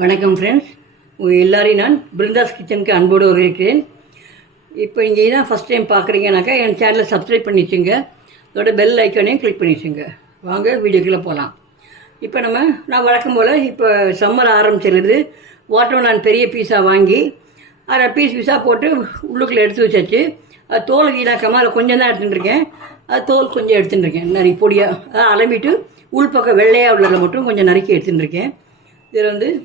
வணக்கம் ஃப்ரெண்ட்ஸ், உங்கள் எல்லாரையும் நான் பிருந்தாஸ் கிச்சனுக்கு அன்போடு வரவேற்கிறேன். இப்போ இங்கே தான் ஃபஸ்ட் டைம் பார்க்குறீங்கனாக்கா என் சேனலை சப்ஸ்கிரைப் பண்ணி வச்சுங்க, அதோட பெல் ஐக்கானையும் கிளிக் பண்ணி வச்சுங்க. வாங்க வீடியோக்குள்ளே போகலாம். இப்போ நான் வழக்கம் போல் இப்போ சம்மர் ஆரம்பிச்சிருது. வாட்டர்மெலன் பெரிய பீஸாக வாங்கி அதை பீஸாக போட்டு உள்ளுக்குள்ளே எடுத்து வச்சாச்சு. அது தோல் வீணாக்காமல் அதில் கொஞ்சம் தான் எடுத்துட்டுருக்கேன். அது தோல் கொஞ்சம் எடுத்துட்டுருக்கேன் நறுக்கி பொடியாக. அதை அலம்பிட்டு உள்பக்கம் வெள்ளையாக உள்ளதில் மட்டும் கொஞ்சம் நறுக்கி எடுத்துட்டுருக்கேன். இதில்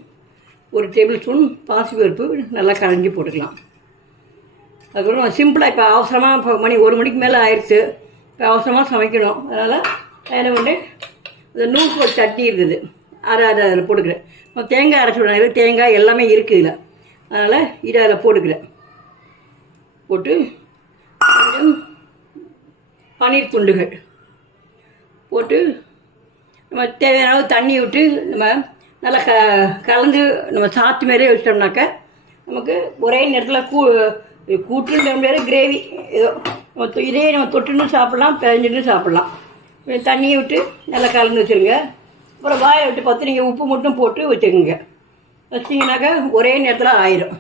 ஒரு டேபிள் ஸ்பூன் பாசிப்பருப்பு நல்லா கரைஞ்சி போட்டுக்கலாம். அதுக்கப்புறம் சிம்பிளாக இப்போ அவசரமாக இப்போ 1 மணிக்கு மேலே ஆயிடுச்சு. இப்போ அவசரமாக சமைக்கணும். அதனால் என்ன பண்ணேன், இந்த நூக்கு ஒரு சட்னி இருக்குது, அதை அதில் போட்டுக்கிறேன். தேங்காய் அரைச்சி விடுறேன். தேங்காய் எல்லாமே இருக்குது இதில். அதனால் இதை அதில் போட்டுக்கிறேன். போட்டு கொஞ்சம் பன்னீர் துண்டுகள் போட்டு நம்ம தேவையான அளவு தண்ணி விட்டு நம்ம நல்லா கலந்து நம்ம சாத்து மாரியே வச்சிட்டோம்னாக்க நமக்கு ஒரே நேரத்தில் கூட்டுன்ற மாதிரி கிரேவி ஏதோ இதே நம்ம தொட்டுன்னு சாப்பிட்லாம், பிழைஞ்சுன்னு சாப்பிட்லாம். தண்ணியை விட்டு நல்லா கலந்து வச்சுருங்க. அப்புறம் வாயை விட்டு பார்த்து நீங்கள் உப்பு மட்டும் போட்டு வச்சுக்கோங்க. வச்சிங்கனாக்கா ஒரே நேரத்தில் ஆயிரும்.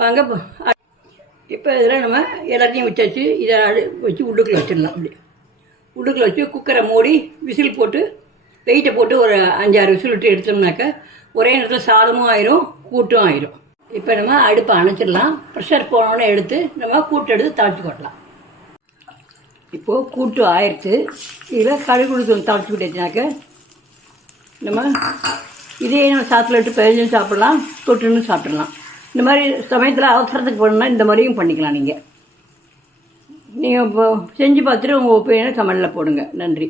வாங்க இப்போ இதில் நம்ம எல்லாத்தையும் வச்சாச்சு. இதை வச்சு உள்ளுக்குள்ளே வச்சிடலாம். அப்படி உள்ளுக்குள்ளே வச்சு குக்கரை மூடி விசில் போட்டு வெயிட்டை போட்டு ஒரு 5-6 விசில் விட்டு எடுத்தோம்னாக்கா ஒரே நேரத்தில் சாதமும் ஆயிரும், கூட்டும் ஆயிரும். இப்போ நம்ம அடுப்பை அணைச்சிடலாம். ப்ரெஷர் போனோடனே எடுத்து நம்ம கூட்டு எடுத்து தாளிச்சு கொட்டலாம். இப்போது கூட்டு ஆயிடுச்சு. இதில் கடுகு தாளிச்சு விட்டாச்சுனாக்க நம்ம இதே நம்ம சாத்தில் விட்டு பிழைஞ்சும் சாப்பிட்லாம், தொட்டுன்னு சாப்பிட்றலாம். இந்த மாதிரி சமயத்தில் அவசரத்துக்கு போடணும்னா இந்த மாதிரியும் பண்ணிக்கலாம். நீங்கள் இப்போ செஞ்சு பார்த்துட்டு உங்கள் ஒப்பீனியனை கமெண்டில் போடுங்க. நன்றி.